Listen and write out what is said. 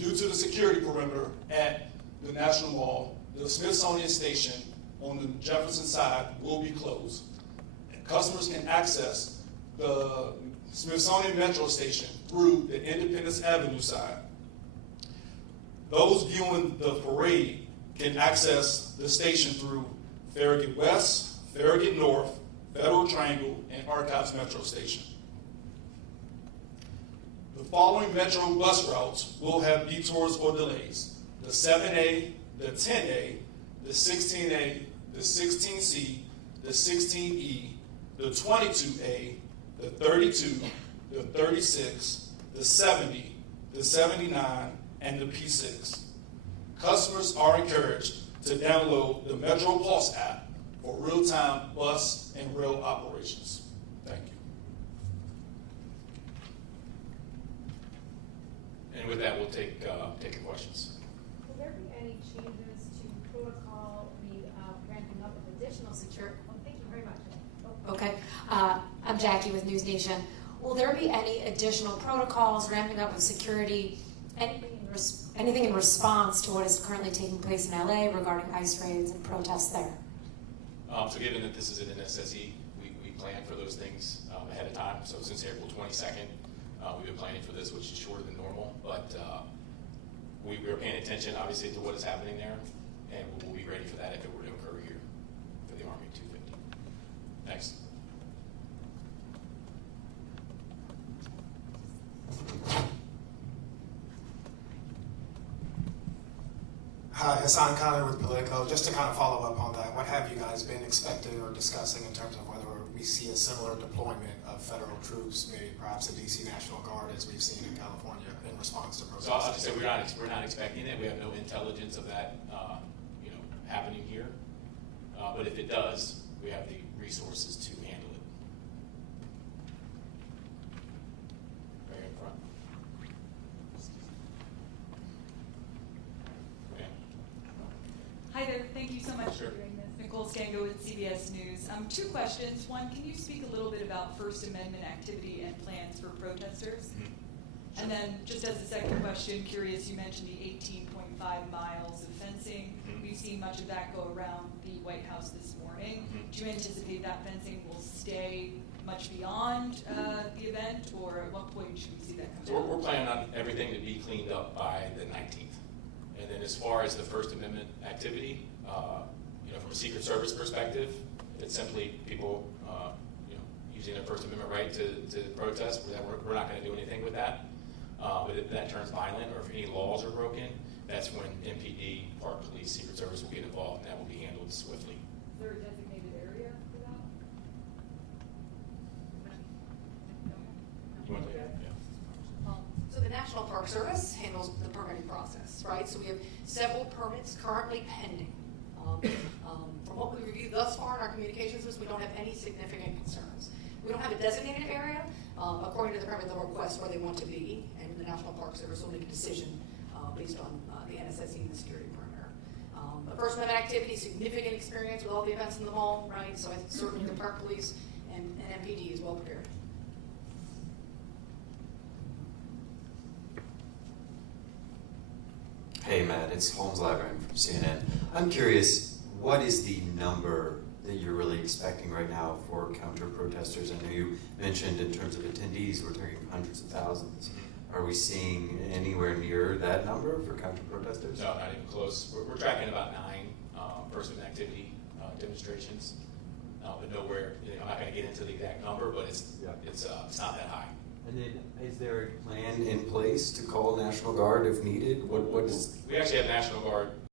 Due to the security perimeter at the National Mall, the Smithsonian Station on the Jefferson side will be closed. And customers can access the Smithsonian Metro Station through the Independence Avenue side. Those viewing the parade can access the station through Farragut West, Farragut North, Federal Triangle, and Archives Metro Station. The following Metro bus routes will have detours or delays: the 7A, the 10A, the 16A, the 16C, the 16E, the 22A, the 32, the 36, the 70, the 79, and the P6. Customers are encouraged to download the Metro Pulse app for real-time bus and rail operations. Thank you. And with that, we'll take your questions. Will there be any changes to protocol, ramping up of additional security? Oh, thank you very much. Oh. Okay, I'm Jackie with News Nation. Will there be any additional protocols, ramping up of security, anything in response to what is currently taking place in LA regarding ICE raids and protests there? So given that this is an NSSE, we plan for those things ahead of time. So since April 22nd, we've been planning for this, which is shorter than normal. But we're paying attention, obviously, to what is happening there, and we'll be ready for that if it were to occur here for the Army 250. Thanks. Hi, Hassan Khan with Politico. Just to kind of follow up on that, what have you guys been expecting or discussing in terms of whether we see a similar deployment of federal troops, maybe perhaps a DC National Guard as we've seen in California in response to protests? So I'll just say we're not expecting it. We have no intelligence of that happening here. But if it does, we have the resources to handle it. Right in front. Hi there, thank you so much Sure. for doing this. Nicole Scango with CBS News. Two questions. One, can you speak a little bit about First Amendment activity and plans for protesters? Mm-hmm. And then just as a second question, curious, you mentioned the 18.5 miles of fencing. Mm-hmm. We've seen much of that go around the White House this morning. Mm-hmm. Do you anticipate that fencing will stay much beyond the event, or at what point should we see that come So down? we're planning on everything to be cleaned up by the 19th. And then as far as the First Amendment activity, from a Secret Service perspective, it's simply people using their First Amendment right to protest. We're not going to do anything with that. But if that turns violent or if any laws are broken, that's when MPD, Park Police, Secret Service will get involved, and that will be handled swiftly. Is there a designated area for that? You want to take that? Yeah. So the National Park Service handles the permitting process, right? So we have several permits currently pending. From what we reviewed thus far in our communications list, we don't have any significant concerns. We don't have a designated area. According to the permit, they'll request where they want to be, and the National Park Service will make a decision based on the NSSE and the security perimeter. But First Amendment activity, significant experience with all the events in the mall, right? So I think certainly the Park Police and MPD is well prepared. Hey Matt, it's Holmes Labyrinth from CNN. I'm curious, what is the number that you're really expecting right now for counter-protesters? I know you mentioned in terms of attendees, we're talking hundreds of thousands. Are we seeing anywhere near that number for counter-protesters? No, not even close. We're tracking about 9 First Amendment activity demonstrations, but nowhere. I'm not going to get into the exact number, but it's not that high. And then, is there a plan in place to call National Guard if needed? What is? We actually have National Guard